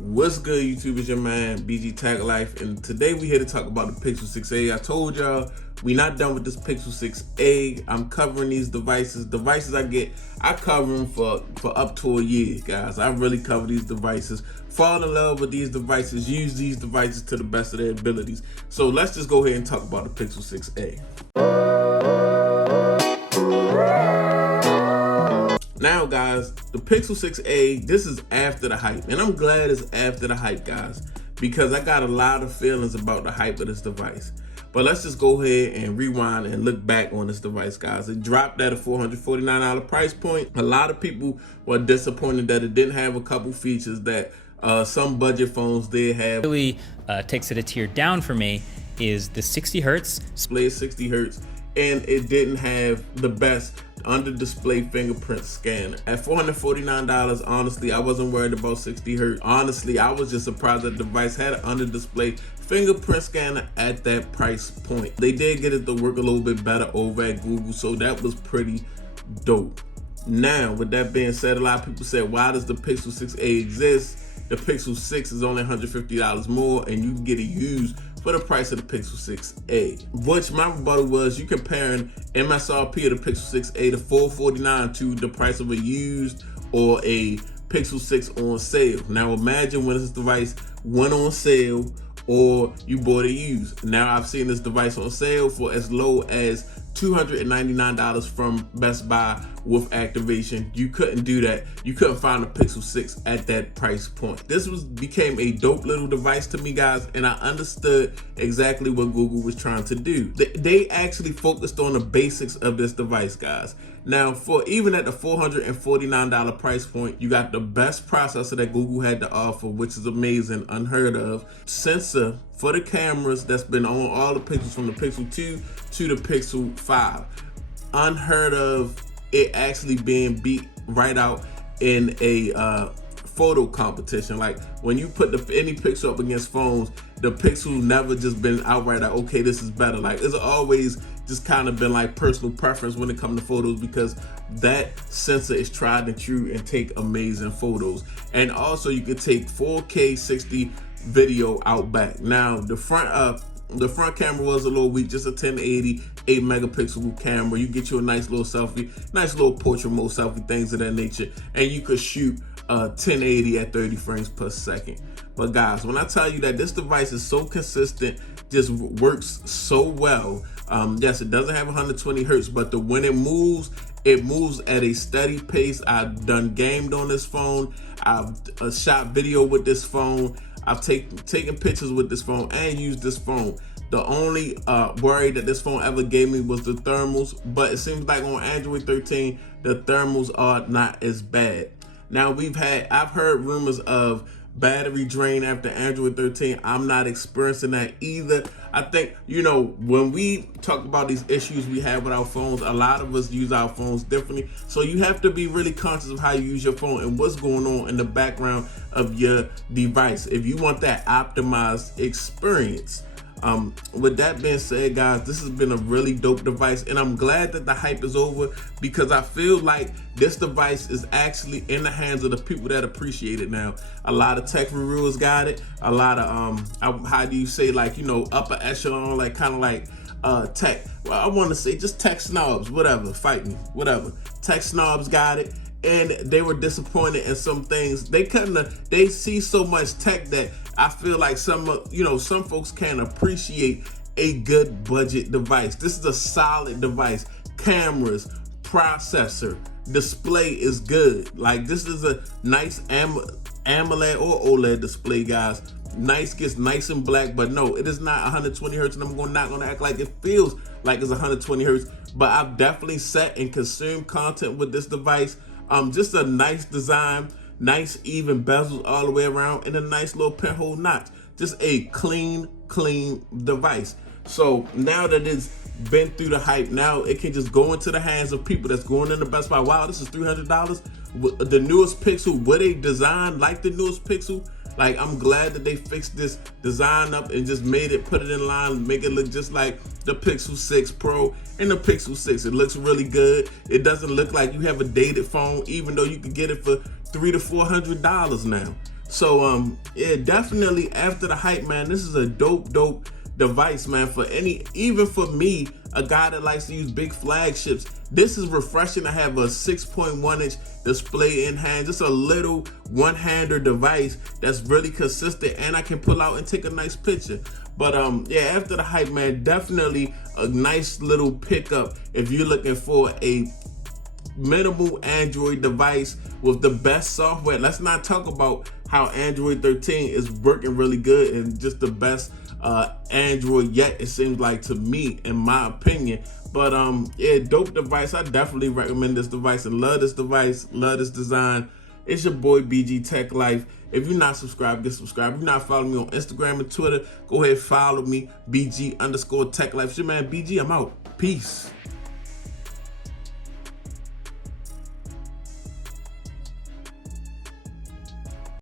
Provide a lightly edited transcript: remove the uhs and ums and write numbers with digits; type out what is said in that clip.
What's good, YouTube? It's your man BG Tag Life, and today we here to talk about the Pixel 6a. I told y'all we not done with this Pixel 6a. I'm covering these devices. I cover them for up to a year, guys. I really cover these devices. Fall in love with these devices. Use these devices to the best of their abilities. So let's just go ahead and talk about the Pixel 6a. Now, guys, the Pixel 6a, this is after the hype, and I'm glad it's after the hype, guys, because I got a lot of feelings about the hype of this device. But let's just go ahead and rewind and look back on this device, guys. It dropped at a $449 price point. A lot of people were disappointed that it didn't have a couple features that some budget phones did have. Really takes it a tier down for me is the 60 hertz. Display 60 hertz, and it didn't have the best under display fingerprint scanner. At $449, honestly, I wasn't worried about 60 hertz. Honestly, I was just surprised that the device had an under display fingerprint scanner at that price point. They did get it to work a little bit better over at Google, so that was pretty dope. Now, with that being said, a lot of people said, why does the Pixel 6a exist? The Pixel 6 is only $150 more, and you can get it used for the price of the Pixel 6a. Which my rebuttal was, you comparing MSRP of the Pixel 6a to $449 to the price of a used or a Pixel 6 on sale. Now imagine when this device went on sale or you bought it used. Now I've seen this device on sale for as low as $299 from Best Buy with activation. You couldn't do that. You couldn't find a Pixel 6 at that price point. This became a dope little device to me, guys, and I understood exactly what Google was trying to do. They actually focused on the basics of this device, guys. Now, for even at the $449 price point, you got the best processor that Google had to offer, which is amazing, unheard of. Sensor for the cameras that's been on all the Pixels from the Pixel 2 to the Pixel 5. Unheard of it actually being beat right out in a photo competition. Like when you put any Pixel up against phones, the Pixel never just been outright like, okay, this is better. Like it's always just kind of been like personal preference when it comes to photos, because that sensor is tried and true and take amazing photos. And also you can take 4K 60 video out back. Now the front camera was a little weak, just a 1080 8 megapixel camera. You get you a nice little selfie, nice little portrait mode selfie, things of that nature, and you could shoot 1080 at 30 frames per second. But guys, when I tell you that this device is so consistent, just works so well. Yes, it doesn't have 120 hertz, but when it moves at a steady pace. I've done gamed on this phone. I've shot video with this phone. I've taken pictures with this phone and used this phone. The only worry that this phone ever gave me was the thermals, but it seems like on Android 13, the thermals are not as bad. Now I've heard rumors of battery drain after Android 13. I'm not experiencing that either. I think, when we talk about these issues we have with our phones, a lot of us use our phones differently. So you have to be really conscious of how you use your phone and what's going on in the background of your device if you want that optimized experience. With that being said, guys, this has been a really dope device, and I'm glad that the hype is over, because I feel like this device is actually in the hands of the people that appreciate it now. A lot of tech reviewers got it. A lot of how do you say, like, upper echelon, like kind of like tech. Well, I want to say just tech snobs, whatever. Fight me, whatever. Tech snobs got it. And they were disappointed in some things. They see so much tech that I feel like some folks can't appreciate a good budget device. This is a solid device. Cameras, processor, display is good. Like this is a nice AMOLED or OLED display, guys. Gets nice and black, but no, it is not 120 hertz, and I'm not gonna act like it feels like it's 120 hertz. But I've definitely sat and consumed content with this device. Just a nice design, nice even bezels all the way around, and a nice little pinhole notch. Just a clean device. So now that it's been through the hype, now it can just go into the hands of people that's going in the Best Buy. Wow, this is $300. The newest Pixel, were they designed like the newest Pixel? Like, I'm glad that they fixed this design up and just put it in line, make it look just like the Pixel 6 Pro and the Pixel 6. It looks really good. It doesn't look like you have a dated phone, even though you can get it for $300 to $400 now. So yeah, definitely after the hype, man, this is a dope device, man. For even for me, a guy that likes to use big flagships, this is refreshing to have a 6.1 inch display in hand. Just a little one-hander device that's really consistent, and I can pull out and take a nice picture. But yeah, after the hype, man, definitely a nice little pickup if you're looking for a minimal Android device with the best software. Let's not talk about how Android 13 is working really good and just the best Android yet, it seems like to me, in my opinion. But yeah, dope device. I definitely recommend this device and love this device, love this design. It's your boy BG Tech Life. If you're not subscribed, get subscribed. If you're not following me on Instagram and Twitter, go ahead, follow me, BG_Tech Life. It's your man BG, I'm out. Peace.